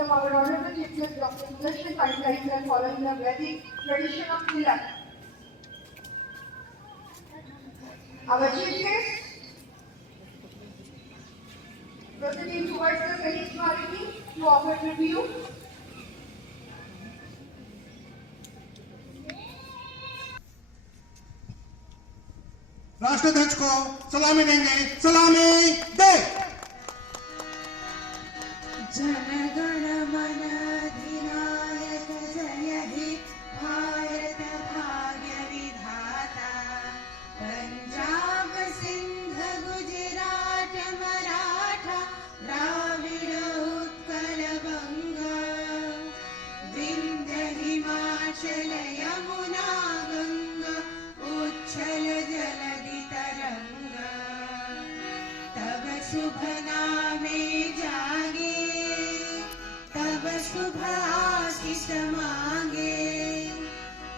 welcome our Honorable Chief Guest, Dr. Sudarshan Pandit, and following the Vedic tradition of Tilak. Our Chief Guest, proceeding towards the Sahih Bharati to offer tribute. राष्ट्राध्यक्ष को सलामी देंगे। सलामी दे। जनगण मन अधिनायक जय हे भारत भाग्य विधाता। पंजाब सिंध गुजरात मराठा द्राविड़ उत्कल बंग। विंध्य हिमाचल यमुना गंगा उच्छल जलधि तरंग। तब शुभ नामे जागे, तब शुभ आशीष मांगे।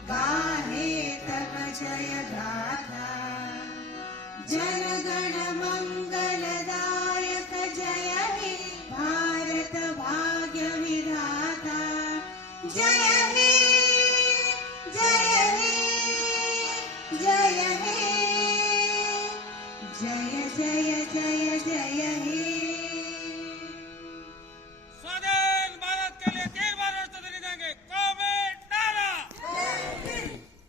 गाहे तब जय गाथा, जनगण मंगलदायक जय हे भारत भाग्य विधाता। जय हे जय हे जय हे जय जय जय जय हे। स्वाधीन भारत के लिए 3 बार राष्ट्रध्वज देंगे। कौमी नारा,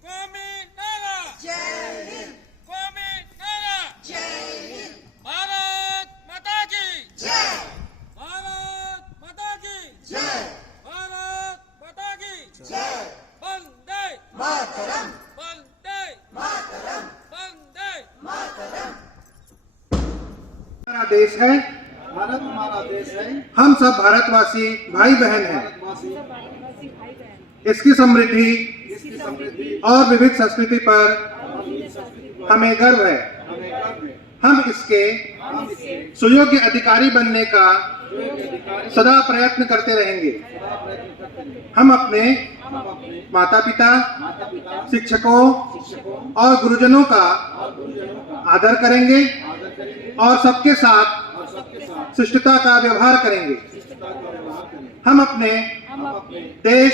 कौमी नारा, कौमी नारा। भारत माता की जय, भारत माता की जय, भारत माता की जय। वंदे मातरम, वंदे मातरम, वंदे मातरम। हमारा देश है, भारत हमारा देश है। हम सब भारतवासी भाई बहन हैं। भारतवासी इसकी समृद्धि इसकी समृद्धि और विविध संस्कृति पर और विविध संस्कृति पर हमें गर्व है। हमें गर्व है। हम इसके हम इसके सुयोग्य अधिकारी बनने का योग्य अधिकारी सदा प्रयत्न करते रहेंगे। सदा प्रयत्न करते हैं। हम अपने हम अपने माता पिता, माता पिता, शिक्षकों शिक्षकों और गुरुजनों का और गुरुजनों का आदर करेंगे आदर करेंगे और सबके साथ और सबके साथ शिष्टता का व्यवहार करेंगे। शिष्टता का व्यवहार करेंगे। हम अपने हम अपने देश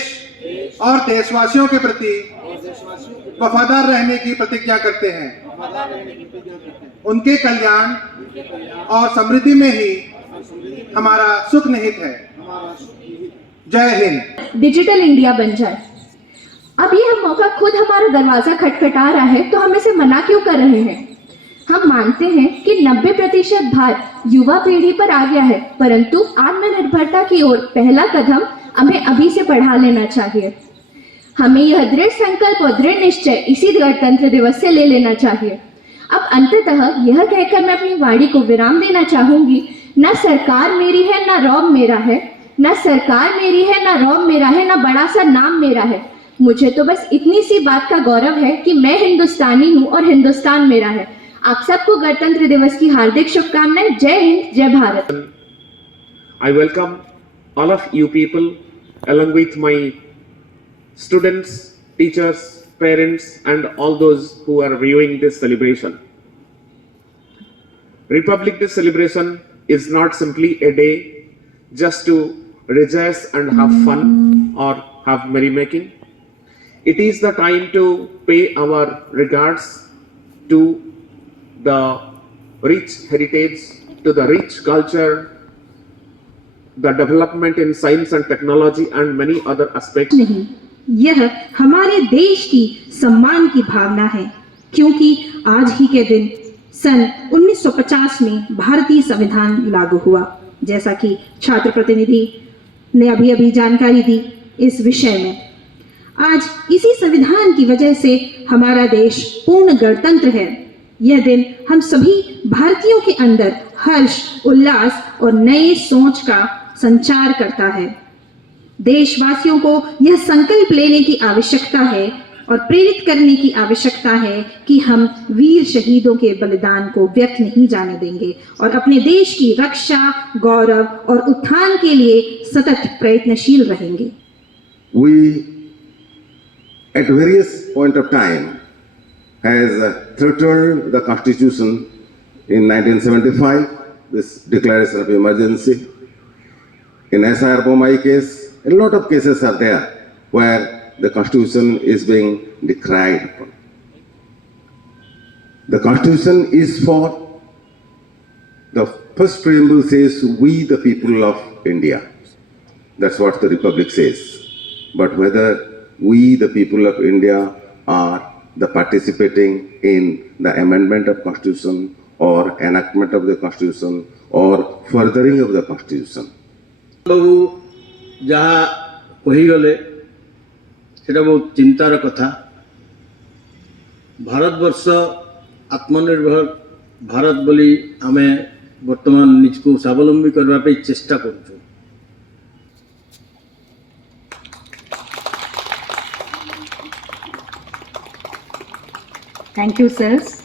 और देशवासियों के प्रति और देशवासियों के वफादार रहने की प्रतिज्ञा करते हैं। वफादार रहने की प्रतिज्ञा करते हैं। उनके कल्याण उनके कल्याण और समृद्धि में ही और समृद्धि में हमारा सुख निहित है। हमारा सुख निहित है। जय हिंद। डिजिटल इंडिया बन जाए। अब यह मौका खुद हमारा दरवाजा खटखटा रहा है, तो हम इसे मना क्यों कर रहे हैं? हम मानते हैं कि 90% भार युवा पीढ़ी पर आ गया है, परंतु आत्मनिर्भरता की ओर पहला कदम हमें अभी से बढ़ा लेना चाहिए। हमें यह दृढ़ संकल्प और दृढ़ निश्चय इसी गणतंत्र दिवस से ले लेना चाहिए। अब अंततः यह कहकर मैं अपनी वाणी को विराम देना चाहूंगी, न सरकार मेरी है न रौब मेरा है, न सरकार मेरी है न रौब मेरा है, न बड़ा सा नाम मेरा है। मुझे तो बस इतनी सी बात का गौरव है कि मैं हिंदुस्तानी हूँ और हिंदुस्तान मेरा है। आप सबको गणतंत्र दिवस की हार्दिक शुभकामनाएं। जय हिंद, जय Bharat. I welcome all of you people along with my students, teachers, parents and all those who are viewing this celebration. Republic Day celebration is not simply a day just to rejoice and have fun or have merrymaking. It is the time to pay our regards to the rich heritage, to the rich culture, the development in science and technology and many other aspects. नहीं, यह हमारे देश की सम्मान की भावना है, क्योंकि आज ही के दिन सन 1950 में भारतीय संविधान लागू हुआ, जैसा कि छात्र प्रतिनिधि ने अभी जानकारी दी इस विषय में। आज इसी संविधान की वजह से हमारा देश पूर्ण गणतंत्र है। यह दिन हम सभी भारतीयों के अंदर हर्ष, उल्लास और नए सोच का संचार करता है। देशवासियों को यह संकल्प लेने की आवश्यकता है और प्रेरित करने की आवश्यकता है कि हम वीर शहीदों के बलिदान को व्यर्थ नहीं जाने देंगे और अपने देश की रक्षा, गौरव और उत्थान के लिए सतत प्रयत्नशील रहेंगे। We at various point of time has threatened the Constitution in 1975, this declaration of emergency. In SIR Bomai case, a lot of cases are there where the Constitution is being decried upon. The Constitution is for, the first preamble says, we the people of India. That's what the Republic says. But whether we the people of India are the participating in the amendment of Constitution or enactment of the Constitution or furthering of the Constitution. बाबू जहाँ कहीगले सेटा बहुत चिंतार कथा। भारतवर्ष आत्मनिर्भर भारत बोली आमे वर्तमान निजको स्वावलंबी करबा पे चेष्टा करूँ। Thank you, sirs.